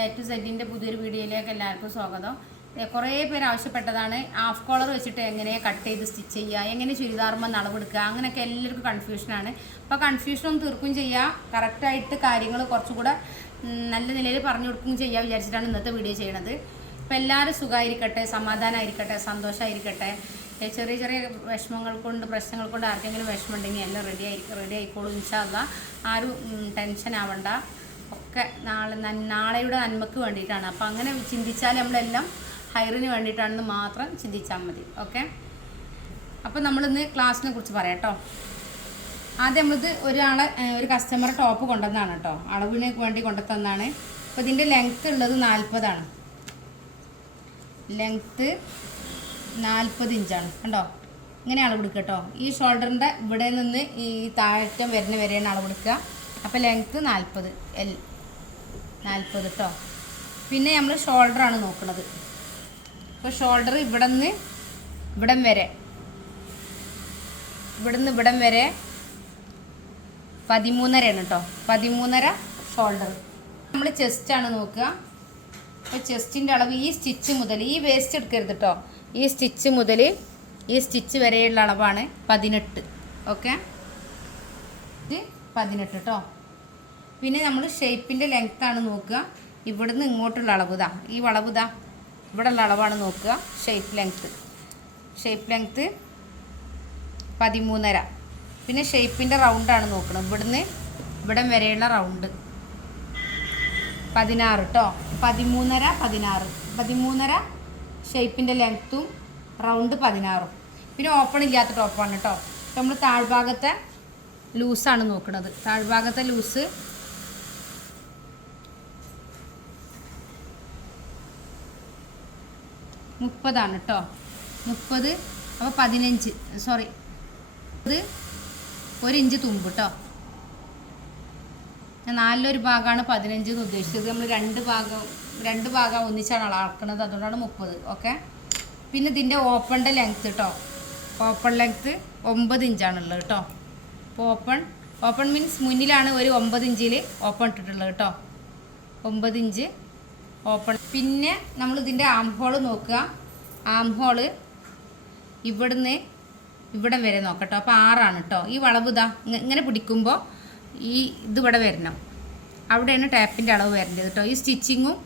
To സെറ്റിൻ്റെ പുതിയൊരു വീഡിയോയിലേക്ക് എല്ലാവർക്കും സ്വാഗതം. കുറേ പേര് ആവശ്യപ്പെട്ടതാണ് ഹാഫ് കോളർ വെച്ചിട്ട് എങ്ങനെ കട്ട് ചെയ്ത് സ്റ്റിച്ച് ചെയ്യുക, എങ്ങനെ ചുരിദാറുമ്പോൾ അളവെടുക്കുക, അങ്ങനെയൊക്കെ എല്ലാവർക്കും കൺഫ്യൂഷനാണ്. അപ്പോൾ കൺഫ്യൂഷനൊന്നും തീർക്കും ചെയ്യുക, കറക്റ്റായിട്ട് കാര്യങ്ങൾ കുറച്ചുകൂടെ നല്ല നിലയിൽ പറഞ്ഞു കൊടുക്കുകയും ചെയ്യുക വിചാരിച്ചിട്ടാണ് ഇന്നത്തെ വീഡിയോ ചെയ്യണത്. അപ്പോൾ എല്ലാവരും സുഖമായിരിക്കട്ടെ, സമാധാനമായിരിക്കട്ടെ, സന്തോഷമായിരിക്കട്ടെ. ചെറിയ ചെറിയ വിഷമങ്ങൾ കൊണ്ട് പ്രശ്നങ്ങൾ കൊണ്ട് ആർക്കെങ്കിലും വിഷമം ഉണ്ടെങ്കിൽ എല്ലാം റെഡി ആയിക്കോളും. ഇൻഷാ അല്ലാഹ്. ആരും ടെൻഷൻ ആവണ്ട. ഒക്കെ നാളെയുടെ നന്മക്ക് വേണ്ടിയിട്ടാണ്. അപ്പോൾ അങ്ങനെ ചിന്തിച്ചാൽ നമ്മളെല്ലാം ഹൈറിന് വേണ്ടിയിട്ടാണെന്ന് മാത്രം ചിന്തിച്ചാൽ മതി. ഓക്കെ, അപ്പോൾ നമ്മളിന്ന് ക്ലാസ്സിനെ കുറിച്ച് പറയാം കേട്ടോ. ആദ്യം നമ്മളിത് ഒരു കസ്റ്റമർ ടോപ്പ് കൊണ്ടുവന്നതാണ് കേട്ടോ, അളവിന് വേണ്ടി കൊണ്ടുതന്നാണ്. അപ്പോൾ ഇതിൻ്റെ ലെങ്ത്ത് ഉള്ളത് 40 ലെങ്ത്ത് 40 ഇഞ്ചാണ് കണ്ടോ. ഇങ്ങനെ അളവെടുക്കുക കേട്ടോ. ഈ ഷോൾഡറിൻ്റെ ഇവിടെ നിന്ന് ഈ താഴറ്റം വരുന്ന വരെയാണ് അളവെടുക്കുക. അപ്പോൾ ലെങ്ത്ത് 40 കേട്ടോ. പിന്നെ നമ്മൾ ഷോൾഡറാണ് നോക്കുന്നത്. അപ്പോൾ ഷോൾഡർ ഇവിടെ നിന്ന് ഇവിടം വരെ 13.5 കേട്ടോ. 13.5 ഷോൾഡർ. നമ്മൾ ചെസ്റ്റാണ് നോക്കുക. അപ്പോൾ ചെസ്റ്റിൻ്റെ അളവ് ഈ സ്റ്റിച്ച് മുതൽ, ഈ വേസ്റ്റ് എടുക്കരുത് കേട്ടോ, ഈ സ്റ്റിച്ച് മുതൽ ഈ സ്റ്റിച്ച് വരെയുള്ള അളവാണ് 18. ഓക്കെ, ഇത് 18 കേട്ടോ. പിന്നെ നമ്മൾ ഷേപ്പിൻ്റെ ലെങ്ത്താണ് നോക്കുക. ഇവിടുന്ന് ഇങ്ങോട്ടുള്ള അളവ് ഇതാ, ഈ വളവ് ഇതാ, ഇവിടെയുള്ള അളവാണ് നോക്കുക. Shape length 13.5. പിന്നെ ഷേപ്പിൻ്റെ റൗണ്ടാണ് നോക്കുന്നത്. ഇവിടുന്ന് ഇവിടം വരെയുള്ള റൗണ്ട് 16 കേട്ടോ. 13.5 ഷേപ്പിൻ്റെ ലെങ്ത്തും റൗണ്ട് 16. പിന്നെ ഓപ്പൺ ഇല്ലാത്ത ടോപ്പാണ് കേട്ടോ. അപ്പോൾ നമ്മൾ താഴ്ഭാഗത്തെ ലൂസാണ് നോക്കുന്നത്. താഴ്ഭാഗത്തെ ലൂസ് 30 കേട്ടോ. 30. അപ്പോൾ 15, സോറി, ഇത് 1 ഇഞ്ച് തുമ്പ് കേട്ടോ. ഞാൻ 4 ഭാഗമാണ് 15 എന്ന് ഉദ്ദേശിച്ചത്. നമ്മൾ രണ്ട് ഭാഗം ഒന്നിച്ചാണ് അളക്കുന്നത്, അതുകൊണ്ടാണ് 30. ഓക്കെ, പിന്നെ ഇതിൻ്റെ ഓപ്പണിൻ്റെ ലെങ്ത്ത് കേട്ടോ. ഓപ്പൺ ലെങ്ത്ത് 9 ഇഞ്ചാണുള്ളത് കേട്ടോ. അപ്പോൾ ഓപ്പൺ മീൻസ് മുന്നിലാണ് ഒരു 9 ഇഞ്ചിൽ ഓപ്പൺ ഇട്ടിട്ടുള്ളത് കേട്ടോ. 9 ഇഞ്ച് ഓപ്പൺ. പിന്നെ നമ്മളിതിൻ്റെ ആം ഹോള് നോക്കുക. ആം ഹോള് ഇവിടുന്ന് ഇവിടം വരെ നോക്കട്ടോ. അപ്പോൾ 6 കേട്ടോ. ഈ വളവ് ഇതാ ഇങ്ങനെ പിടിക്കുമ്പോൾ ഈ ഇതിവിടെ വരണം, അവിടെയാണ് ടാപ്പിൻ്റെ അളവ് വരേണ്ടത് കേട്ടോ. ഈ സ്റ്റിച്ചിങ്ങും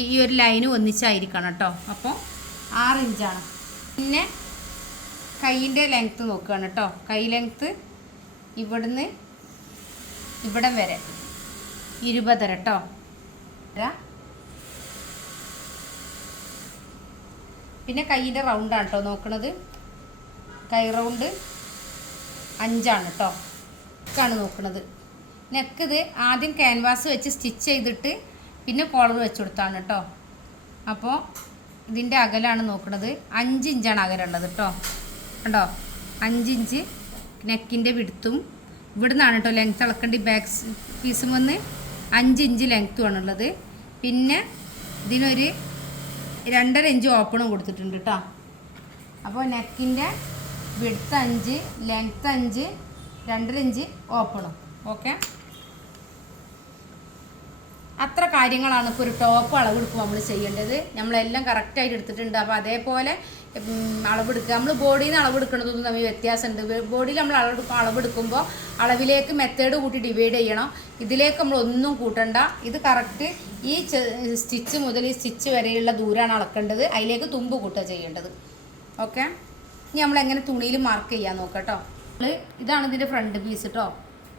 ഈ ഒരു ലൈനും ഒന്നിച്ചായിരിക്കണം കേട്ടോ. അപ്പോൾ 6 ഇഞ്ചാണ്. പിന്നെ കൈയിൻ്റെ ലെങ്ത്ത് നോക്കുകയാണ് കേട്ടോ. കൈ ലെങ്ത്ത് ഇവിടുന്ന് ഇവിടം വരെ 20 കേട്ടോ. പിന്നെ കൈയിൻ്റെ റൗണ്ടാണ് കേട്ടോ നോക്കുന്നത്. കൈ റൗണ്ട് 5 കേട്ടോ. നെക്കാണ് നോക്കുന്നത്. നെക്ക് ഇത് ആദ്യം ക്യാൻവാസ് വെച്ച് സ്റ്റിച്ച് ചെയ്തിട്ട് പിന്നെ കോളർ വെച്ച് കൊടുത്താണ് കേട്ടോ. അപ്പോൾ ഇതിൻ്റെ അകലാണ് നോക്കുന്നത്. 5 ഇഞ്ചാണ് അകലുള്ളത് കേട്ടോ. കണ്ടോ, 5 ഇഞ്ച് നെക്കിൻ്റെ വിടുത്തും. ഇവിടുന്നാണ് കേട്ടോ ലെങ്ത്ത് അളക്കേണ്ടി. ബാക്ക് പീസും വന്ന് 5 ഇഞ്ച് ലെങ്ത്തുമാണുള്ളത്. പിന്നെ ഇതിനൊരു 2.5 ഇഞ്ച് ഓപ്പണും കൊടുത്തിട്ടുണ്ട് കേട്ടോ. അപ്പോൾ നെക്കിൻ്റെ വിഡ്ത്ത് 5, ലെങ്ത്ത് 5, 2.5 ഇഞ്ച് ഓപ്പണും. ഓക്കെ, അത്ര കാര്യങ്ങളാണ് ഇപ്പോൾ ഒരു ടോപ്പ് അളവെടുക്കുമ്പോൾ നമ്മൾ ചെയ്യേണ്ടത്. നമ്മളെല്ലാം കറക്റ്റായിട്ട് എടുത്തിട്ടുണ്ട്. അപ്പോൾ അതേപോലെ അളവെടുക്കുക. നമ്മൾ ബോഡിയിൽ നിന്ന് അളവെടുക്കുന്നതൊന്നും തമ്മിൽ വ്യത്യാസമുണ്ട്. ബോഡിയിൽ നമ്മൾ അളവെടുക്കുമ്പോൾ അളവിലേക്ക് മെത്തേഡ് കൂട്ടി ഡിവൈഡ് ചെയ്യണം. ഇതിലേക്ക് നമ്മൾ ഒന്നും കൂട്ടണ്ട. ഇത് കറക്റ്റ് ഈ സ്റ്റിച്ച് മുതൽ ഈ സ്റ്റിച്ച് വരെയുള്ള ദൂരമാണ് അളക്കേണ്ടത്. അതിലേക്ക് തുമ്പ് കൂട്ടുക ചെയ്യേണ്ടത്. ഓക്കെ, ഇനി നമ്മളെങ്ങനെ തുണിയിൽ മാർക്ക് ചെയ്യാൻ നോക്കാം കേട്ടോ. ഇതാണ് ഇതിൻ്റെ ഫ്രണ്ട് പീസ് കേട്ടോ.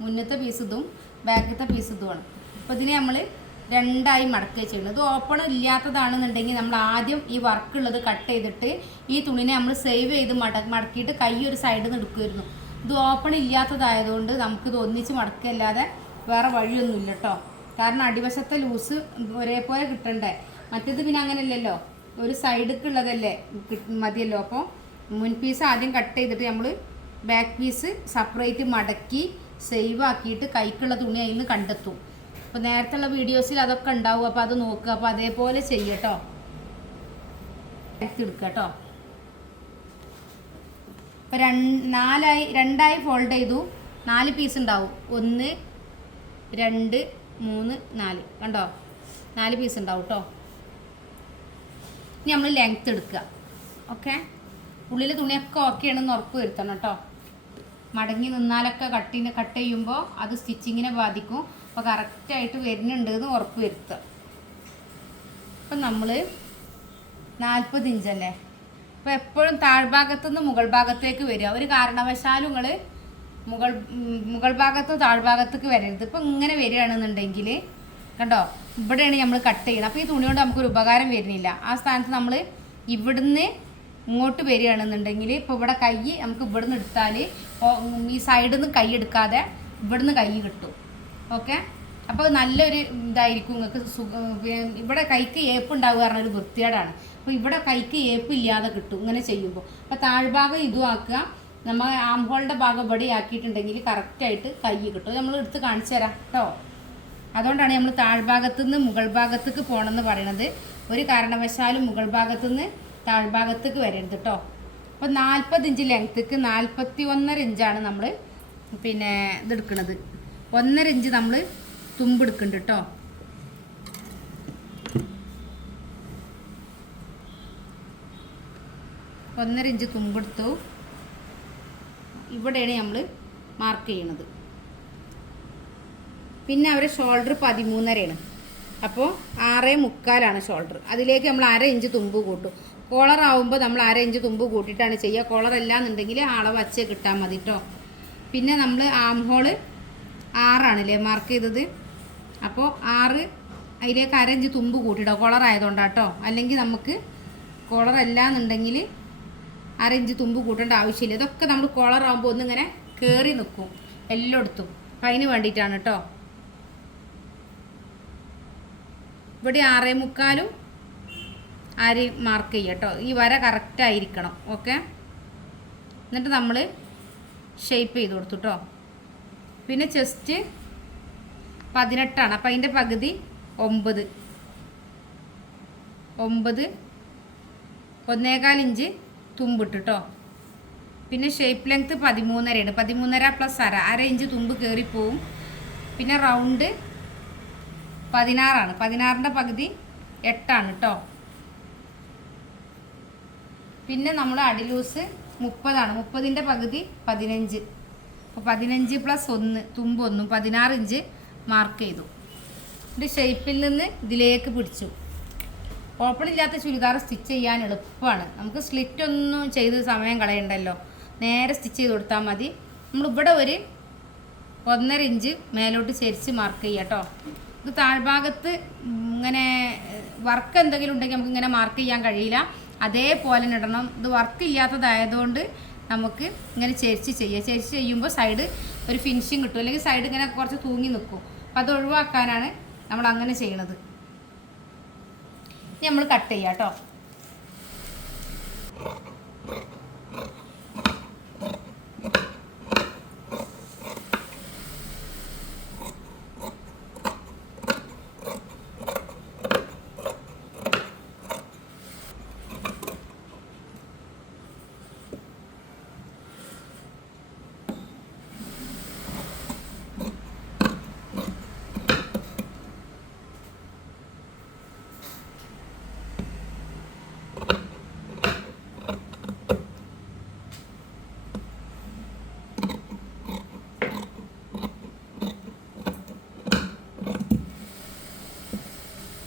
മുന്നത്തെ പീസ് ഇതും ബാക്കത്തെ പീസ് ഇതുമാണ്. അപ്പോൾ ഇതിനെ നമ്മൾ 2ആയി മടക്കുക ചെയ്യുന്നത്. ഇത് ഓപ്പൺ ഇല്ലാത്തതാണെന്നുണ്ടെങ്കിൽ നമ്മൾ ആദ്യം ഈ വർക്കുള്ളത് കട്ട് ചെയ്തിട്ട് ഈ തുണിനെ നമ്മൾ സേവ് ചെയ്ത് മടക്കിയിട്ട് കൈ ഒരു സൈഡിൽ നിന്ന് എടുക്കുമായിരുന്നു. ഇത് ഓപ്പൺ ഇല്ലാത്തതായതുകൊണ്ട് നമുക്കിത് ഒന്നിച്ച് മടക്കല്ലാതെ വേറെ വഴിയൊന്നുമില്ല കേട്ടോ. കാരണം അടിവശത്തെ ലൂസ് ഒരേപോലെ കിട്ടണ്ടേ. മറ്റേത് പിന്നെ അങ്ങനെയല്ലല്ലോ, ഒരു സൈഡിലേക്കുള്ളതല്ലേ മതിയല്ലോ. അപ്പോൾ മുൻ പീസ് ആദ്യം കട്ട് ചെയ്തിട്ട് നമ്മൾ ബാക്ക് പീസ് സെപ്പറേറ്റ് മടക്കി സേവ് ആക്കിയിട്ട് കൈക്കുള്ള തുണി അതിൽ നിന്ന് കണ്ടെത്തും. അപ്പോൾ നേരത്തെ വീഡിയോസിൽ അതൊക്കെ ഉണ്ടാവും. അപ്പോൾ അത് നോക്കുക. അപ്പോൾ അതേപോലെ ചെയ്യട്ടോ. എടുക്കുക കേട്ടോ. ഇപ്പോൾ 2ആയി ഫോൾഡ് ചെയ്തു. 4 പീസ് ഉണ്ടാവും. 1, 2, 3, 4 കണ്ടോ. 4 പീസ് ഉണ്ടാവും കേട്ടോ. ഇനി നമ്മൾ ലെങ്ത്ത് എടുക്കുക. ഓക്കെ, ഉള്ളിൽ തുണിയൊക്കെ ഓക്കെ ആണെന്ന് ഉറപ്പ് വരുത്തണം കേട്ടോ. മടങ്ങി നിന്നാലൊക്കെ കട്ട് ചെയ്യുമ്പോൾ അത് സ്റ്റിച്ചിങ്ങിനെ ബാധിക്കും. അപ്പോൾ കറക്റ്റായിട്ട് വരുന്നുണ്ട് എന്ന് ഉറപ്പ് വരുത്തുക. അപ്പം നമ്മൾ 40 ഇഞ്ചല്ലേ. അപ്പോൾ എപ്പോഴും താഴ്ഭാഗത്തുനിന്ന് മുകൾ ഭാഗത്തേക്ക് വരിക. ഒരു കാരണവശാലും നിങ്ങൾ മുകൾ ഭാഗത്ത് താഴ്ഭാഗത്തേക്ക് വരരുത്. ഇപ്പം ഇങ്ങനെ വരികയാണെന്നുണ്ടെങ്കിൽ കണ്ടോ, ഇവിടെയാണ് നമ്മൾ കട്ട് ചെയ്യണം. അപ്പോൾ ഈ തുണി കൊണ്ട് നമുക്കൊരു ഉപകാരം വരുന്നില്ല. ആ സ്ഥാനത്ത് നമ്മൾ ഇവിടുന്ന് ഇങ്ങോട്ട് വരികയാണെന്നുണ്ടെങ്കിൽ ഇപ്പോൾ ഇവിടെ കൈ നമുക്ക് ഇവിടുന്ന് എടുത്താൽ ഈ സൈഡിൽ നിന്ന് കൈ എടുക്കാതെ ഇവിടുന്ന് കൈ കിട്ടും. ഓക്കെ, അപ്പോൾ നല്ലൊരു ഇതായിരിക്കും നിങ്ങൾക്ക്. ഇവിടെ കൈക്ക് ഏപ്പ് ഉണ്ടാവുക പറഞ്ഞൊരു വൃത്തികേടാണ്. അപ്പോൾ ഇവിടെ കൈക്ക് ഏപ്പ് ഇല്ലാതെ കിട്ടും ഇങ്ങനെ ചെയ്യുമ്പോൾ. അപ്പോൾ താഴ്ഭാഗം ഇതും ആക്കുക, നമ്മൾ ആംഹോളിൻ്റെ ഭാഗം ഇവിടെ ആക്കിയിട്ടുണ്ടെങ്കിൽ കറക്റ്റായിട്ട് കൈ കിട്ടും. നമ്മൾ എടുത്ത് കാണിച്ചു തരാം കേട്ടോ. അതുകൊണ്ടാണ് നമ്മൾ താഴ്ഭാഗത്തുനിന്ന് മുകൾ ഭാഗത്തേക്ക് പോകണമെന്ന് പറയണത്. ഒരു കാരണവശാലും മുകൾ ഭാഗത്തുനിന്ന് താഴ്ഭാഗത്തേക്ക് വരരുത് കേട്ടോ. അപ്പോൾ 40 ഇഞ്ച് ലെങ്ത്തേക്ക് 41.5 ഇഞ്ചാണ് നമ്മൾ പിന്നെ ഇതെടുക്കുന്നത്. 1.5 ഇഞ്ച് നമ്മൾ തുമ്പെടുക്കുന്നുണ്ട് കേട്ടോ. ഒന്നര ഇഞ്ച് തുമ്പെടുത്തു. ഇവിടെയാണ് നമ്മൾ മാർക്ക് ചെയ്യണത്. പിന്നെ അവരെ ഷോൾഡർ 13.5ആണ്. അപ്പോൾ 6.25 ഷോൾഡർ. അതിലേക്ക് നമ്മൾ 1/2 ഇഞ്ച് തുമ്പ് കൂട്ടും. കോളർ ആവുമ്പോൾ നമ്മൾ 1/2 ഇഞ്ച് തുമ്പ് കൂട്ടിയിട്ടാണ് ചെയ്യുക. കോളർ അല്ലാന്നുണ്ടെങ്കിൽ അളവ് വച്ച് കിട്ടാൽ മതി കേട്ടോ. പിന്നെ നമ്മൾ ആം ഹോള് 6ആണല്ലേ മാർക്ക് ചെയ്തത്. അപ്പോൾ 6 അതിലേക്ക് 1/2 ഇഞ്ച് തുമ്പ് കൂട്ടിയിട്ടോ, കോളർ ആയതുകൊണ്ടാണ് കേട്ടോ. അല്ലെങ്കിൽ നമുക്ക് കോളർ അല്ലാന്നുണ്ടെങ്കിൽ 1/2 ഇഞ്ച് തുമ്പ് കൂട്ടേണ്ട ആവശ്യമില്ല. ഇതൊക്കെ നമ്മൾ കോളർ ആകുമ്പോൾ ഒന്നിങ്ങനെ കയറി നിൽക്കും എല്ലായിടത്തും. അപ്പം അതിന് വേണ്ടിയിട്ടാണ് കേട്ടോ. ഇവിടെ 6.25 ആര് മാർക്ക് ചെയ്യുക കേട്ടോ. ഈ വര കറക്റ്റായിരിക്കണം. ഓക്കെ, എന്നിട്ട് നമ്മൾ ഷേപ്പ് ചെയ്ത് കൊടുത്തു കേട്ടോ. പിന്നെ ചെസ്റ്റ് 18ആണ്. അപ്പം അതിൻ്റെ പകുതി 9 1/4 ഇഞ്ച് തുമ്പിട്ട് കേട്ടോ. പിന്നെ ഷേപ്പ് ലെങ്ത്ത് 13.5ആണ്. 13.5 പ്ലസ് 1/2 ഇഞ്ച് തുമ്പ് കയറിപ്പോവും. പിന്നെ റൗണ്ട് 16ആണ്. 16ൻ്റെ പകുതി 8ആണ് കേട്ടോ. പിന്നെ നമ്മൾ അടിലൂസ് 30ആണ്. 30ൻ്റെ പകുതി 15. അപ്പോൾ 15 പ്ലസ് 1 തുമ്പ് 1 16 ഇഞ്ച് മാർക്ക് ചെയ്തു. ഇത് ഷേപ്പിൽ നിന്ന് ഇതിലേക്ക് പിടിച്ചു. ഓപ്പൺ ഇല്ലാത്ത ചുരിദാർ സ്റ്റിച്ച് ചെയ്യാൻ എളുപ്പമാണ്. നമുക്ക് സ്ലിറ്റ് ഒന്നും ചെയ്ത് സമയം കളയണ്ടല്ലോ, നേരെ സ്റ്റിച്ച് ചെയ്ത് കൊടുത്താൽ മതി. നമ്മളിവിടെ ഒരു 1.5 ഇഞ്ച് മേലോട്ട് ചരിച്ച് മാർക്ക് ചെയ്യുക കേട്ടോ. ഇത് താഴ്ഭാഗത്ത് ഇങ്ങനെ വർക്ക് എന്തെങ്കിലും ഉണ്ടെങ്കിൽ നമുക്ക് ഇങ്ങനെ മാർക്ക് ചെയ്യാൻ കഴിയില്ല, അതേപോലെ ഇടണം. ഇത് വർക്ക് ഇല്ലാത്തതായതുകൊണ്ട് നമുക്ക് ഇങ്ങനെ ചരിച്ച് ചെയ്യുക. ചരിച്ച് ചെയ്യുമ്പോൾ സൈഡ് ഒരു ഫിനിഷിങ് കിട്ടും, അല്ലെങ്കിൽ സൈഡ് ഇങ്ങനെ കുറച്ച് തൂങ്ങി നിൽക്കും. അപ്പം അത് ഒഴിവാക്കാനാണ് നമ്മൾ അങ്ങനെ ചെയ്യണത്. ഇനി നമ്മൾ കട്ട് ചെയ്യാം കേട്ടോ.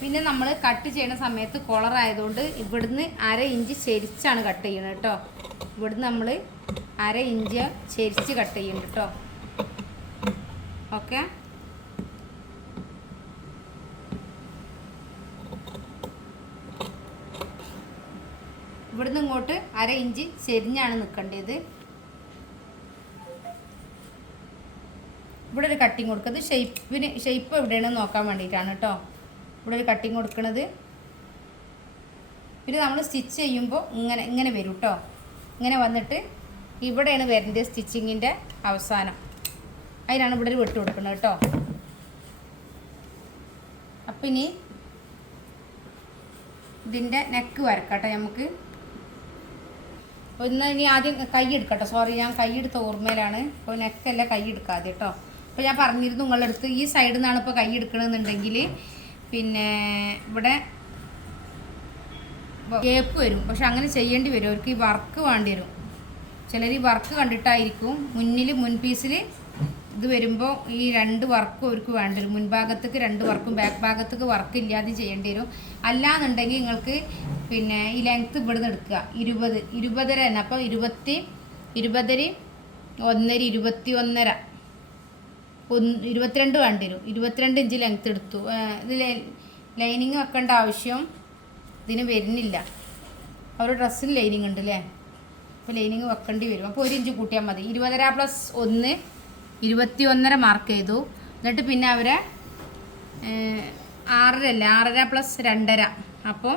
പിന്നെ നമ്മൾ കട്ട് ചെയ്യുന്ന സമയത്ത് കോളർ ആയതുകൊണ്ട് ഇവിടുന്ന് 1/2 ഇഞ്ച് ചെരിച്ചാണ് കട്ട് ചെയ്യുന്നത് കേട്ടോ. ഇവിടുന്ന് നമ്മൾ 1/2 ഇഞ്ച് ചെരിച്ച് കട്ട് ചെയ്യുന്നുണ്ട് കേട്ടോ. ഓക്കെ, ഇവിടുന്ന് ഇങ്ങോട്ട് 1/2 ഇഞ്ച് ചെരിഞ്ഞാണ് നിൽക്കേണ്ടത്. ഇവിടെ ഒരു കട്ടിങ് കൊടുക്കുന്നത് ഷേപ്പ് എവിടെയാണെന്ന് നോക്കാൻ വേണ്ടിയിട്ടാണ് കേട്ടോ. ഇവിടെ ഒരു കട്ടിങ് കൊടുക്കുന്നത്. പിന്നെ നമ്മൾ സ്റ്റിച്ച് ചെയ്യുമ്പോൾ ഇങ്ങനെ വരും കേട്ടോ. ഇങ്ങനെ വന്നിട്ട് ഇവിടെയാണ് വരേണ്ടത് സ്റ്റിച്ചിങ്ങിൻ്റെ അവസാനം. അതിനാണ് ഇവിടെ ഒരു വെട്ട് കൊടുക്കുന്നത് കേട്ടോ. അപ്പം ഇനി ഇതിൻ്റെ നെക്ക് വരക്കട്ടെ നമുക്ക്. ഒന്ന് ഇനി ആദ്യം കൈ എടുക്കട്ടെ. സോറി, ഞാൻ കൈ എടുത്ത ഓർമ്മയിലാണ്. അപ്പോൾ നെക്കല്ല, കൈ എടുക്കാതെ കേട്ടോ. അപ്പോൾ ഞാൻ പറഞ്ഞിരുന്നു നിങ്ങളുടെ അടുത്ത് ഈ സൈഡിൽ നിന്നാണ് ഇപ്പോൾ കൈ എടുക്കണമെന്നുണ്ടെങ്കിൽ പിന്നെ ഇവിടെ കേപ്പ് വരും. പക്ഷെ അങ്ങനെ ചെയ്യേണ്ടി വരും, അവർക്ക് ഈ വർക്ക് വേണ്ടി വരും. ചിലർ ഈ വർക്ക് കണ്ടിട്ടായിരിക്കും മുൻ പീസിൽ ഇത് വരുമ്പോൾ ഈ 2 വർക്കും അവർക്ക് വേണ്ടി വരും. മുൻഭാഗത്തേക്ക് 2 വർക്കും ബാക്ക് ഭാഗത്തേക്ക് വർക്ക് ഇല്ലാതെ ചെയ്യേണ്ടി വരും. അല്ലാന്നുണ്ടെങ്കിൽ നിങ്ങൾക്ക് പിന്നെ ഈ ലെങ്ത്ത് ഇവിടെ നിന്ന് എടുക്കുക 20 തന്നെ. അപ്പോൾ 20 1 21.5 22 വേണ്ടി വരും. 22 ഇഞ്ച് ലെങ്ത്ത് എടുത്തു. ഇത് ലൈനിങ് വെക്കേണ്ട ആവശ്യം ഇതിന് വരുന്നില്ല. അവർ ഡ്രസ്സിന് ലൈനിങ് ഉണ്ട് അല്ലേ, അപ്പോൾ ലൈനിങ് വെക്കേണ്ടി വരും. അപ്പോൾ 1 ഇഞ്ച് കൂട്ടിയാൽ മതി. 20 + 1 21.5 മാർക്ക് ചെയ്തു. എന്നിട്ട് പിന്നെ അവരെ 6 + 2.5 അപ്പോൾ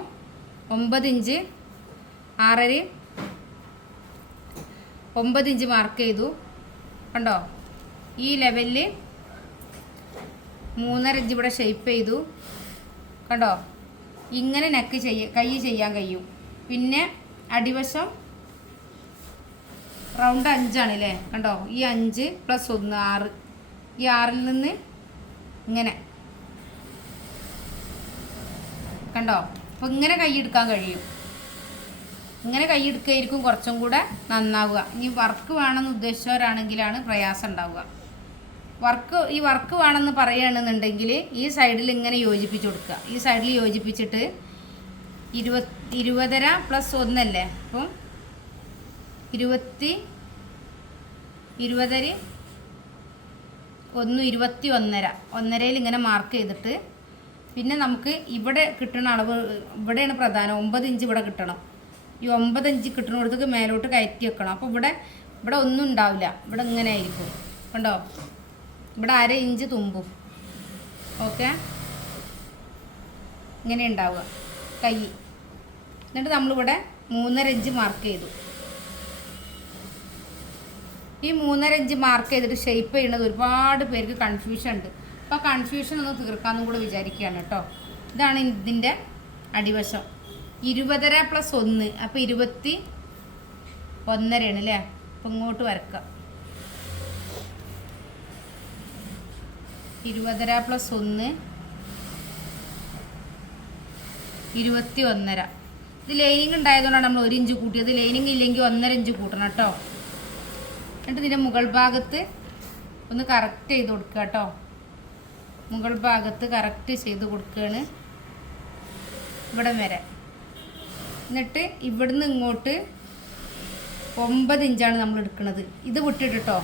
9 ഇഞ്ച് 6 9 ഇഞ്ച് മാർക്ക് ചെയ്തു. കണ്ടോ, ഈ ലെവലിൽ 3.5 ഇഞ്ച് ഇവിടെ ഷേപ്പ് ചെയ്തു. കണ്ടോ, ഇങ്ങനെ നെക്ക് കൈ ചെയ്യാൻ കഴിയും. പിന്നെ അടിവശം റൗണ്ട് 5 ആണല്ലേ. കണ്ടോ, ഈ 5 + 1 6. ഈ 6ൽ നിന്ന് ഇങ്ങനെ കണ്ടോ. അപ്പോൾ ഇങ്ങനെ കൈ എടുക്കാൻ കഴിയും. ഇങ്ങനെ കൈ എടുക്കുകയായിരിക്കും കുറച്ചും കൂടെ നന്നാവുക. ഇനി വർക്ക് വേണമെന്ന് ഉദ്ദേശിച്ചവരാണെങ്കിലാണ് പ്രയാസം ഉണ്ടാവുക. ഈ വർക്ക് വേണമെന്ന് പറയുകയാണെന്നുണ്ടെങ്കിൽ ഈ സൈഡിൽ ഇങ്ങനെ യോജിപ്പിച്ച് കൊടുക്കുക. ഈ സൈഡിൽ യോജിപ്പിച്ചിട്ട് 20 + 1 അല്ലേ, അപ്പം 20 1 21.5 ഇങ്ങനെ മാർക്ക് ചെയ്തിട്ട് പിന്നെ നമുക്ക് ഇവിടെ കിട്ടുന്ന അളവ് ഇവിടെയാണ് പ്രധാനം. 9 ഇഞ്ച് ഇവിടെ കിട്ടണം. ഈ 9 ഇഞ്ച് കിട്ടുന്നിടത്തേക്ക് മേലോട്ട് കയറ്റി വെക്കണം. അപ്പോൾ ഇവിടെ ഒന്നും ഉണ്ടാവില്ല, ഇവിടെ ഇങ്ങനെ ആയിരിക്കും. കണ്ടോ, ഇവിടെ 1/2 ഇഞ്ച് തുമ്പും. ഓക്കെ, ഇങ്ങനെ ഉണ്ടാവുക കൈ. എന്നിട്ട് നമ്മളിവിടെ 3.5 ഇഞ്ച് മാർക്ക് ചെയ്തു. ഈ 3.5 ഇഞ്ച് മാർക്ക് ചെയ്തിട്ട് ഷേപ്പ് ചെയ്യുന്നത് ഒരുപാട് പേർക്ക് കൺഫ്യൂഷൻ ഉണ്ട്. അപ്പോൾ കൺഫ്യൂഷൻ ഒന്ന് തീർക്കാമെന്നും കൂടെ വിചാരിക്കുകയാണ് കേട്ടോ. ഇതാണ് ഇതിൻ്റെ അടിവശം. 20 + 1 അപ്പോൾ 21.5 അല്ലേ. അപ്പോൾ ഇങ്ങോട്ട് വരക്കാം. 20 + 1 21.5. ഇത് ലൈനിങ് ഉണ്ടായതുകൊണ്ടാണ് നമ്മൾ 1 ഇഞ്ച് കൂട്ടിയത്. ലൈനിങ് ഇല്ലെങ്കിൽ 1.5 ഇഞ്ച് കൂട്ടണം കേട്ടോ. എന്നിട്ട് ഇതിൻ്റെ മുകൾ ഭാഗത്ത് ഒന്ന് കറക്റ്റ് ചെയ്ത് കൊടുക്കുക കേട്ടോ. മുകൾ ഭാഗത്ത് കറക്റ്റ് ചെയ്ത് കൊടുക്കുകയാണ് ഇവിടെ വരെ. എന്നിട്ട് ഇവിടുന്ന് ഇങ്ങോട്ട് 9 ഇഞ്ചാണ് നമ്മൾ എടുക്കുന്നത്. ഇത് വിട്ടിട്ടോ,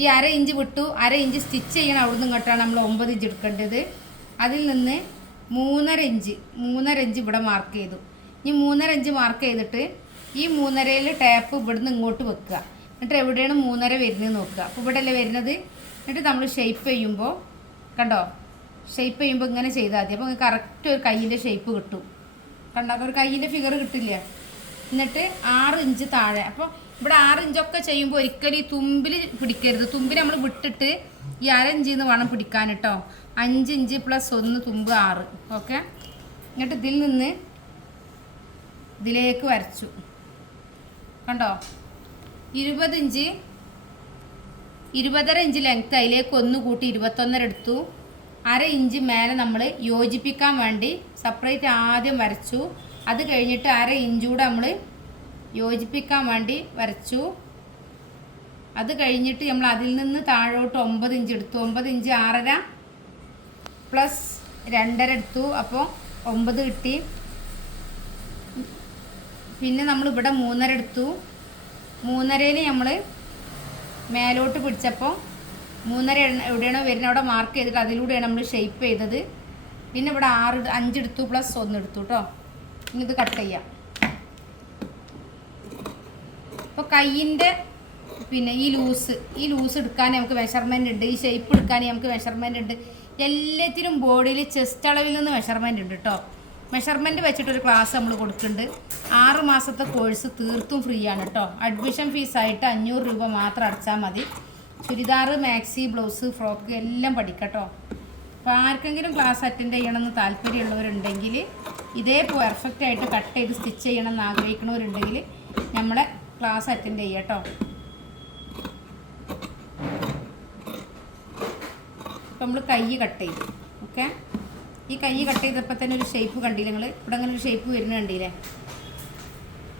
ഈ 1/2 ഇഞ്ച് വിട്ടു. 1/2 ഇഞ്ച് സ്റ്റിച്ച് ചെയ്യണം. അവിടുന്ന് ഇങ്ങോട്ടാണ് നമ്മൾ 9 ഇഞ്ച് എടുക്കേണ്ടത്. അതിൽ നിന്ന് 3.5 ഇഞ്ച് ഇവിടെ മാർക്ക് ചെയ്തു. ഇനി 3.5 ഇഞ്ച് മാർക്ക് ചെയ്തിട്ട് ഈ 3.5ൽ ടാപ്പ് ഇവിടുന്ന് ഇങ്ങോട്ട് വെക്കുക. എന്നിട്ട് എവിടെയാണ് 3.5 വരുന്നത് നോക്കുക. അപ്പോൾ ഇവിടെ അല്ലേ വരുന്നത്. എന്നിട്ട് നമ്മൾ ഷേപ്പ് ചെയ്യുമ്പോൾ കണ്ടോ, ഷേപ്പ് ചെയ്യുമ്പോൾ ഇങ്ങനെ ചെയ്താൽ മതി. അപ്പോൾ കറക്റ്റ് ഒരു കയ്യിൻ്റെ ഷേപ്പ് കിട്ടും. കണ്ടോ, ഒരു കയ്യിൻ്റെ ഫിഗർ കിട്ടില്ല. എന്നിട്ട് 6 ഇഞ്ച് താഴെ. അപ്പോൾ ഇവിടെ 6 ഇഞ്ചൊക്കെ ചെയ്യുമ്പോൾ ഒരിക്കലും ഈ തുമ്പിൽ പിടിക്കരുത്. തുമ്പിൽ നമ്മൾ വിട്ടിട്ട് ഈ 1/2 ഇഞ്ചിൽ വേണം പിടിക്കാൻ കേട്ടോ. 5 ഇഞ്ച് + 1 തുമ്പ് 6. ഓക്കെ, എന്നിട്ട് ഇതിൽ നിന്ന് ഇതിലേക്ക് വരച്ചു. കണ്ടോ, 20 ഇഞ്ച് 20.5 ഇഞ്ച് ലെങ്ത്ത് അതിലേക്ക് 1 കൂട്ടി 21.5 എടുത്തു. 1/2 ഇഞ്ച് മേലെ നമ്മൾ യോജിപ്പിക്കാൻ വേണ്ടി സെപ്പറേറ്റ് ആദ്യം വരച്ചു. അത് കഴിഞ്ഞിട്ട് 1/2 ഇഞ്ച് കൂടെ നമ്മൾ യോജിപ്പിക്കാൻ വേണ്ടി വരച്ചു. അത് കഴിഞ്ഞിട്ട് നമ്മൾ അതിൽ നിന്ന് താഴോട്ട് 9 ഇഞ്ച് എടുത്തു. 9 ഇഞ്ച് 6.5 + 2.5 എടുത്തു. അപ്പോൾ 9 കിട്ടി. പിന്നെ നമ്മൾ ഇവിടെ 3.5 എടുത്തു. 3.5ൽ നമ്മൾ മേലോട്ട് പിടിച്ചപ്പോൾ 3.5 എവിടെയാണോ വരുന്നത് അവിടെ മാർക്ക് ചെയ്തിട്ട് അതിലൂടെയാണ് നമ്മൾ ഷേപ്പ് ചെയ്തത്. പിന്നെ ഇവിടെ 5 എടുത്തു + 1 എടുത്തു കേട്ടോ. ഇനി ഇത് കട്ട് ചെയ്യാം. അപ്പോൾ കയ്യിൻ്റെ പിന്നെ ഈ ലൂസ് എടുക്കാൻ നമുക്ക് മെഷർമെൻ്റ് ഉണ്ട്. ഈ ഷേപ്പ് എടുക്കാൻ നമുക്ക് മെഷർമെൻ്റ് ഉണ്ട്. എല്ലാത്തിനും ബോഡിയിൽ ചെസ്റ്റ് അളവിൽ നിന്ന് മെഷർമെൻ്റ് ഉണ്ട് കേട്ടോ. മെഷർമെൻറ്റ് വെച്ചിട്ടൊരു ക്ലാസ് നമ്മൾ കൊടുക്കുന്നുണ്ട്. 6 മാസത്തെ കോഴ്സ് തീർത്തും ഫ്രീ ആണ് കേട്ടോ. അഡ്മിഷൻ ഫീസായിട്ട് 500 രൂപ മാത്രം അടച്ചാൽ മതി. ചുരിദാർ, മാക്സി, ബ്ലൗസ്, ഫ്രോക്ക് എല്ലാം പഠിക്കട്ടോ. അപ്പോൾ ആർക്കെങ്കിലും ക്ലാസ് അറ്റൻഡ് ചെയ്യണമെന്ന് താല്പര്യമുള്ളവരുണ്ടെങ്കിൽ, ഇതേ പെർഫെക്റ്റ് ആയിട്ട് കട്ട് ചെയ്ത് സ്റ്റിച്ച് ചെയ്യണമെന്ന് ആഗ്രഹിക്കുന്നവരുണ്ടെങ്കിൽ നമ്മളെ ക്ലാസ് അറ്റൻഡ് ചെയ്യുക കേട്ടോ. അപ്പോൾ നമ്മൾ കൈ കട്ട് ചെയ്തു. ഓക്കെ, ഈ കൈ കട്ട് ചെയ്തപ്പോൾ തന്നെ ഒരു ഷേപ്പ് കണ്ടില്ല നിങ്ങൾ? ഇവിടെ അങ്ങനെ ഒരു ഷേപ്പ് വരുന്ന കണ്ടില്ലേ?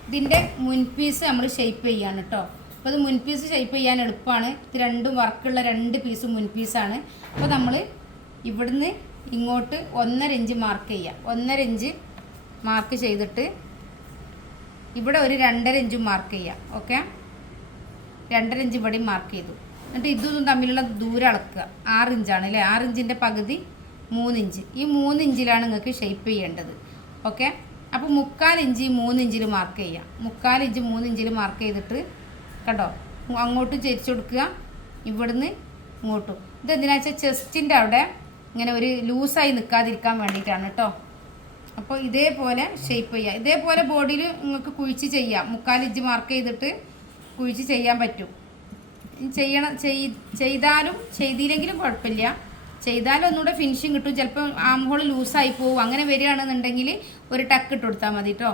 ഇതിൻ്റെ മുൻപീസ് നമ്മൾ ഷേപ്പ് ചെയ്യാണ് കേട്ടോ. അപ്പോൾ ഇത് മുൻപീസ് ഷേപ്പ് ചെയ്യാൻ എളുപ്പമാണ്. ഇത് രണ്ടും വർക്കുള്ള 2 പീസ് മുൻപീസാണ്. അപ്പോൾ നമ്മൾ ഇവിടുന്ന് ഇങ്ങോട്ട് 1.5 ഇഞ്ച് മാർക്ക് ചെയ്യുക. 1.5 ഇഞ്ച് മാർക്ക് ചെയ്തിട്ട് ഇവിടെ ഒരു 2.5 ഇഞ്ച് മാർക്ക് ചെയ്യുക. ഓക്കെ, 2.5 ഇഞ്ച് ഇവിടെയും മാർക്ക് ചെയ്തു. എന്നിട്ട് ഇതും തമ്മിലുള്ള ദൂരം അളക്കുക. 6 ഇഞ്ചാണ് അല്ലേ? 6 ഇഞ്ചിൻ്റെ പകുതി 3 ഇഞ്ച്. ഈ 3 ഇഞ്ചിലാണ് നിങ്ങൾക്ക് ഷേപ്പ് ചെയ്യേണ്ടത്. ഓക്കെ, അപ്പോൾ 3/4 ഇഞ്ച് 3 ഇഞ്ചിൽ മാർക്ക് ചെയ്യുക. 3/4 ഇഞ്ച് 3 ഇഞ്ചിൽ മാർക്ക് ചെയ്തിട്ട് കണ്ടോ അങ്ങോട്ടും ചെരിച്ചു കൊടുക്കുക, ഇവിടുന്ന് ഇങ്ങോട്ടും. ഇതെന്തിനാ വെച്ചാൽ ചെസ്റ്റിൻ്റെ അവിടെ ഇങ്ങനെ ഒരു ലൂസായി നിൽക്കാതിരിക്കാൻ വേണ്ടിയിട്ടാണ് കേട്ടോ. അപ്പോൾ ഇതേപോലെ ഷേപ്പ് ചെയ്യുക. ഇതേപോലെ ബോഡിയിൽ നിങ്ങൾക്ക് കുഴിച്ച് ചെയ്യാം. 3/4 ഇഞ്ച് മാർക്ക് ചെയ്തിട്ട് കുഴിച്ച് ചെയ്യാൻ പറ്റും. ചെയ്താലും ചെയ്തില്ലെങ്കിലും കുഴപ്പമില്ല. ചെയ്താലും ഒന്നുകൂടെ ഫിനിഷിങ് കിട്ടും. ചിലപ്പോൾ ആം ഹോൾ ലൂസായി പോകും. അങ്ങനെ വരികയാണെന്നുണ്ടെങ്കിൽ ഒരു ടക്ക് ഇട്ട് കൊടുത്താൽ മതി കേട്ടോ.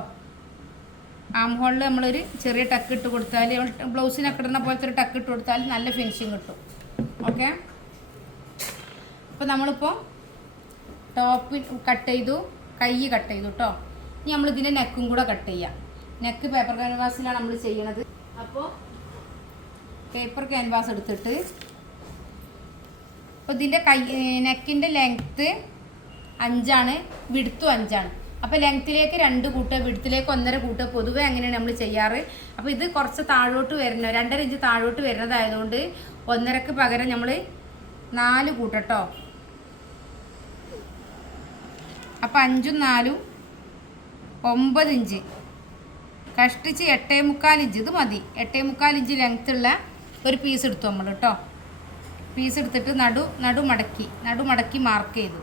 ആം ഹോളിൽ നമ്മളൊരു ചെറിയ ടക്ക് ഇട്ട് കൊടുത്താൽ, ബ്ലൗസിനൊക്കെ ഇടുന്ന പോലത്തെ ഒരു ടക്ക് ഇട്ട് കൊടുത്താൽ നല്ല ഫിനിഷിങ് കിട്ടും. ഓക്കെ, അപ്പോൾ നമ്മളിപ്പോൾ ടോപ്പ് കട്ട് ചെയ്തു, കൈ കട്ട് ചെയ്തു കേട്ടോ. ഇനി നമ്മളിതിൻ്റെ നെക്കും കൂടെ കട്ട് ചെയ്യാം. നെക്ക് പേപ്പർ ക്യാൻവാസിലാണ് നമ്മൾ ചെയ്യണത്. അപ്പോൾ പേപ്പർ ക്യാൻവാസ് എടുത്തിട്ട് അപ്പോൾ ഇതിൻ്റെ നെക്കിൻ്റെ ലെങ്ത്ത് 5 വിഡ്ത്തും 5. അപ്പോൾ ലെങ്ത്തിലേക്ക് 2 കൂട്ടുക, വിഡ്ത്തിലേക്ക് 1.5 കൂട്ടുക. പൊതുവേ അങ്ങനെയാണ് നമ്മൾ ചെയ്യാറ്. അപ്പോൾ ഇത് കുറച്ച് താഴോട്ട് വരുന്ന 2.5 ഇഞ്ച് താഴോട്ട് വരുന്നതായതുകൊണ്ട് 1.5ക്ക് പകരം നമ്മൾ 4 കൂട്ടട്ടോ. അപ്പോൾ 5ഉം 4ഉം 9 ഇഞ്ച് കഷ്ടിച്ച് 8.25 ഇഞ്ച്. ഇത് മതി. 8.25 ഇഞ്ച് ലെങ്ത്തുള്ള ഒരു പീസ് എടുത്തു നമ്മൾ കേട്ടോ. പീസ് എടുത്തിട്ട് നടു മടക്കി മാർക്ക് ചെയ്തു.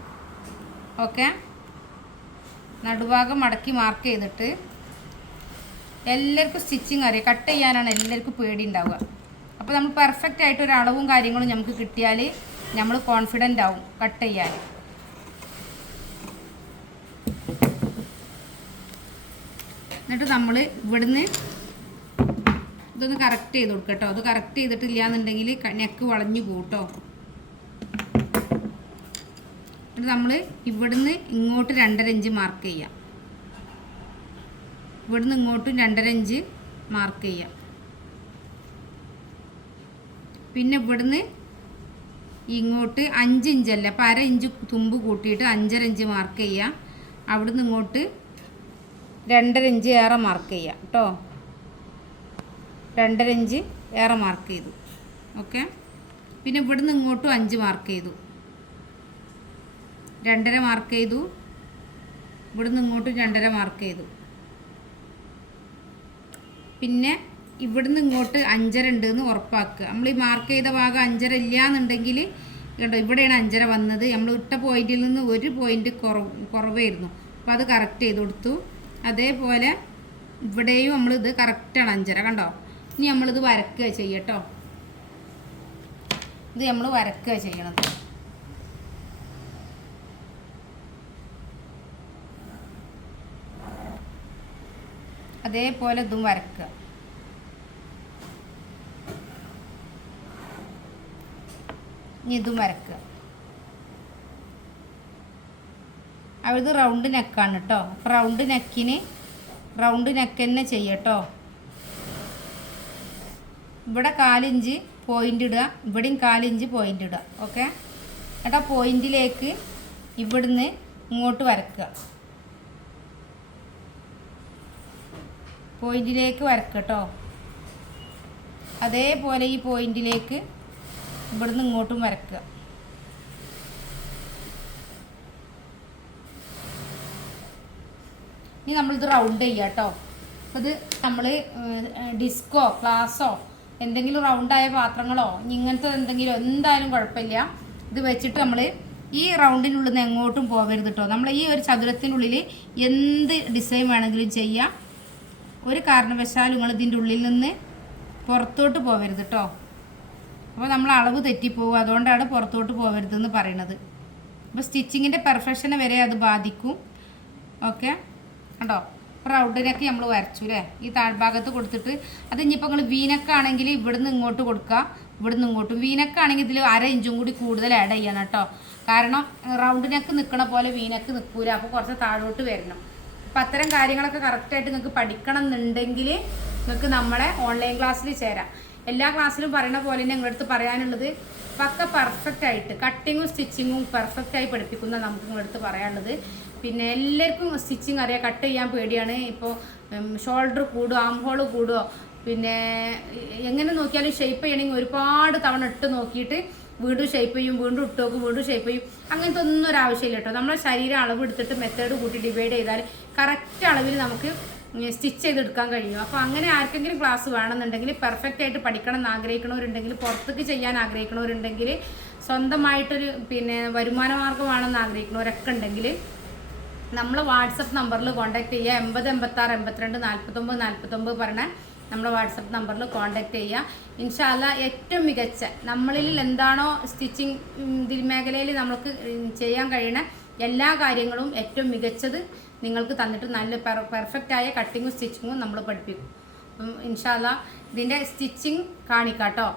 ഓക്കെ, നടുഭാഗം മടക്കി മാർക്ക് ചെയ്തിട്ട് എല്ലാവർക്കും സ്റ്റിച്ചിങ് അറിയാം. കട്ട് ചെയ്യാനാണ് എല്ലാവർക്കും പേടി ഉണ്ടാവുക. അപ്പോൾ നമ്മൾ പെർഫെക്റ്റ് ആയിട്ട് ഒരു അളവും കാര്യങ്ങളും നമുക്ക് കിട്ടിയാൽ നമ്മൾ കോൺഫിഡൻ്റ് ആവും കട്ട് ചെയ്യാൻ. എന്നിട്ട് നമ്മൾ ഇവിടുന്ന് ഇതൊന്ന് കറക്റ്റ് ചെയ്ത് കൊടുക്കുക കേട്ടോ. അത് കറക്റ്റ് ചെയ്തിട്ടില്ല എന്നുണ്ടെങ്കിൽ നെക്ക് വളഞ്ഞു പോകും കേട്ടോ. എന്നിട്ട് നമ്മൾ ഇവിടുന്ന് ഇങ്ങോട്ട് 2.5 ഇഞ്ച് മാർക്ക് ചെയ്യാം. ഇവിടുന്ന് ഇങ്ങോട്ടും 2.5 ഇഞ്ച് മാർക്ക് ചെയ്യാം. പിന്നെ ഇവിടുന്ന് ഇങ്ങോട്ട് 5 ഇഞ്ചല്ല, അപ്പോൾ 1/2 ഇഞ്ച് തുമ്പ് കൂട്ടിയിട്ട് 5.5 ഇഞ്ച് മാർക്ക് ചെയ്യുക. അവിടുന്ന് ഇങ്ങോട്ട് 2.5 ഇഞ്ച് ഏറെ മാർക്ക് ചെയ്യുക കേട്ടോ. 2.5 ഇഞ്ച് ഏറെ മാർക്ക് ചെയ്തു. ഓക്കെ, പിന്നെ ഇവിടുന്ന് ഇങ്ങോട്ടും 5 മാർക്ക് ചെയ്തു, 2.5 മാർക്ക് ചെയ്തു. ഇവിടുന്ന് ഇങ്ങോട്ടും 2.5 മാർക്ക് ചെയ്തു. പിന്നെ ഇവിടുന്ന് ഇങ്ങോട്ട് 5.5 ഉണ്ട് എന്ന് ഉറപ്പാക്കുക. നമ്മൾ ഈ മാർക്ക് ചെയ്ത ഭാഗം 5.5 ഇല്ല എന്നുണ്ടെങ്കിൽ കേട്ടോ, ഇവിടെയാണ് 5.5 വന്നത്. നമ്മൾ ഇട്ട പോയിന്റിൽ നിന്ന് 1 പോയിന്റ് കുറവായിരുന്നു. അപ്പോൾ അത് കറക്റ്റ് ചെയ്ത് കൊടുത്തു. അതേപോലെ ഇവിടെയും നമ്മളിത് കറക്റ്റാണ് 5.5 കണ്ടോ. ഇനി നമ്മളിത് വരക്കുക ചെയ്യട്ടോ. ഇത് നമ്മൾ വരക്കുക ചെയ്യണത്. അതേപോലെ ഇതും വരക്കുക. ഇനി ഇതും വരക്കുക. അത് റൗണ്ട് നെക്കാണ് കേട്ടോ. റൗണ്ട് നെക്ക് തന്നെ ചെയ്യട്ടോ. ഇവിടെ 4 ഇഞ്ച് പോയിൻ്റ് ഇടുക, ഇവിടെയും 4 ഇഞ്ച് പോയിൻ്റ് ഇടുക. ഓക്കെ, എന്നിട്ട് ആ പോയിൻറ്റിലേക്ക് ഇവിടുന്ന് ഇങ്ങോട്ട് വരക്കുക. പോയിൻറ്റിലേക്ക് വരക്കുക കേട്ടോ. അതേപോലെ ഈ പോയിൻറ്റിലേക്ക് ഇവിടുന്ന് ഇങ്ങോട്ടും വരക്കുക. ഇനി നമ്മളിത് റൗണ്ട് ചെയ്യുക കേട്ടോ. അത് നമ്മൾ ഡിസ്കോ ഗ്ലാസോ എന്തെങ്കിലും റൗണ്ടായ പാത്രങ്ങളോ ഇങ്ങനത്തെ എന്തെങ്കിലും എന്തായാലും കുഴപ്പമില്ല. ഇത് വെച്ചിട്ട് നമ്മൾ ഈ റൗണ്ടിനുള്ളിൽ നിന്ന് എങ്ങോട്ടും പോകരുത് കേട്ടോ. നമ്മൾ ഈ ഒരു ചതുരത്തിനുള്ളിൽ എന്ത് ഡിസൈൻ വേണമെങ്കിലും ചെയ്യാം. ഒരു കാരണവശാലും നിങ്ങൾ ഇതിൻ്റെ ഉള്ളിൽ നിന്ന് പുറത്തോട്ട് പോകരുത് കേട്ടോ. അപ്പോൾ നമ്മൾ അളവ് തെറ്റിപ്പോകും. അതുകൊണ്ടാണ് പുറത്തോട്ട് പോകരുതെന്ന് പറയുന്നത്. അപ്പോൾ സ്റ്റിച്ചിങ്ങിൻ്റെ പെർഫെക്ഷന് വരെ അത് ബാധിക്കും. ഓക്കെ കണ്ടോ. റൗണ്ടിനൊക്കെ നമ്മൾ വരച്ചു അല്ലേ. ഈ താഴ്ഭാഗത്ത് കൊടുത്തിട്ട് അത് ഇനിയിപ്പോൾ നിങ്ങൾ വീനക്കാണെങ്കിൽ ഇവിടുന്ന് ഇങ്ങോട്ട് കൊടുക്കുക, ഇവിടുന്ന് ഇങ്ങോട്ടും. വീനക്കാണെങ്കിൽ ഇതിൽ 1/2 ഇഞ്ചും കൂടി കൂടുതൽ ആഡ് ചെയ്യണം കേട്ടോ. കാരണം റൗണ്ട് നെക്ക് നിൽക്കണ പോലെ വീനക്ക് നിൽക്കൂല, അപ്പോൾ കുറച്ച് താഴോട്ട് വരണം. അപ്പം അത്തരം കാര്യങ്ങളൊക്കെ കറക്റ്റായിട്ട് നിങ്ങൾക്ക് പഠിക്കണം എന്നുണ്ടെങ്കിൽ നിങ്ങൾക്ക് നമ്മളെ ഓൺലൈൻ ക്ലാസ്സിൽ ചേരാം. എല്ലാ ക്ലാസ്സിലും പറയുന്ന പോലെ തന്നെ നിങ്ങളുടെ അടുത്ത് പറയാനുള്ളത് പക്ക പെർഫെക്റ്റ് ആയിട്ട് കട്ടിങ്ങും സ്റ്റിച്ചിങ്ങും പെർഫെക്റ്റായി പഠിപ്പിക്കുന്ന നമുക്ക് നിങ്ങളുടെ അടുത്ത് പറയാനുള്ളത്. പിന്നെ എല്ലാവർക്കും സ്റ്റിച്ചിങ് അറിയാം, കട്ട് ചെയ്യാൻ പേടിയാണ്. ഇപ്പോൾ ഷോൾഡർ കൂടുമോ, ആം ഹോൾ കൂടുമോ, പിന്നെ എങ്ങനെ നോക്കിയാലും ഷേപ്പ് ചെയ്യണമെങ്കിൽ ഒരുപാട് തവണ ഇട്ട് നോക്കിയിട്ട് വീണ്ടും ഷേപ്പ് ചെയ്യും, വീണ്ടും ഇട്ട് നോക്കും, വീണ്ടും ഷേപ്പ് ചെയ്യും. അങ്ങനത്തെ ഒന്നും ഒരു ആവശ്യമില്ല കേട്ടോ. നമ്മുടെ ശരീരം അളവ് എടുത്തിട്ട് മെത്തേഡ് കൂട്ടി ഡിവൈഡ് ചെയ്താൽ കറക്റ്റ് അളവിൽ നമുക്ക് സ്റ്റിച്ച് ചെയ്തെടുക്കാൻ കഴിയും. അപ്പോൾ അങ്ങനെ ആർക്കെങ്കിലും ക്ലാസ് വേണമെന്നുണ്ടെങ്കിൽ, പെർഫെക്റ്റ് ആയിട്ട് പഠിക്കണം എന്ന് ആഗ്രഹിക്കണവരുണ്ടെങ്കിൽ, പുറത്തേക്ക് ചെയ്യാൻ ആഗ്രഹിക്കണവരുണ്ടെങ്കിൽ, സ്വന്തമായിട്ടൊരു പിന്നെ വരുമാന മാർഗ്ഗമാണെന്ന് ആഗ്രഹിക്കണവരൊക്കെ ഉണ്ടെങ്കിൽ നമ്മൾ വാട്സപ്പ് നമ്പറിൽ കോൺടാക്ട് ചെയ്യുക. 80 86 82 49 49 പറഞ്ഞ നമ്മളെ വാട്സപ്പ് നമ്പറിൽ കോൺടാക്ട് ചെയ്യുക. ഇൻഷാ അല്ലാഹ് ഏറ്റവും മികച്ച നമ്മളിൽ എന്താണോ സ്റ്റിച്ചിങ് മേഖലയിൽ നമുക്ക് ചെയ്യാൻ കഴിയുന്ന എല്ലാ കാര്യങ്ങളും ഏറ്റവും മികച്ചത് നിങ്ങൾക്ക് തന്നിട്ട് നല്ല പെർഫെക്റ്റായ കട്ടിങ്ങും സ്റ്റിച്ചിങ്ങും നമ്മൾ പഠിപ്പിക്കും. അപ്പം ഇൻഷാ അല്ലാഹ് ഇതിൻ്റെ സ്റ്റിച്ചിങ് കാണിക്കാം കേട്ടോ.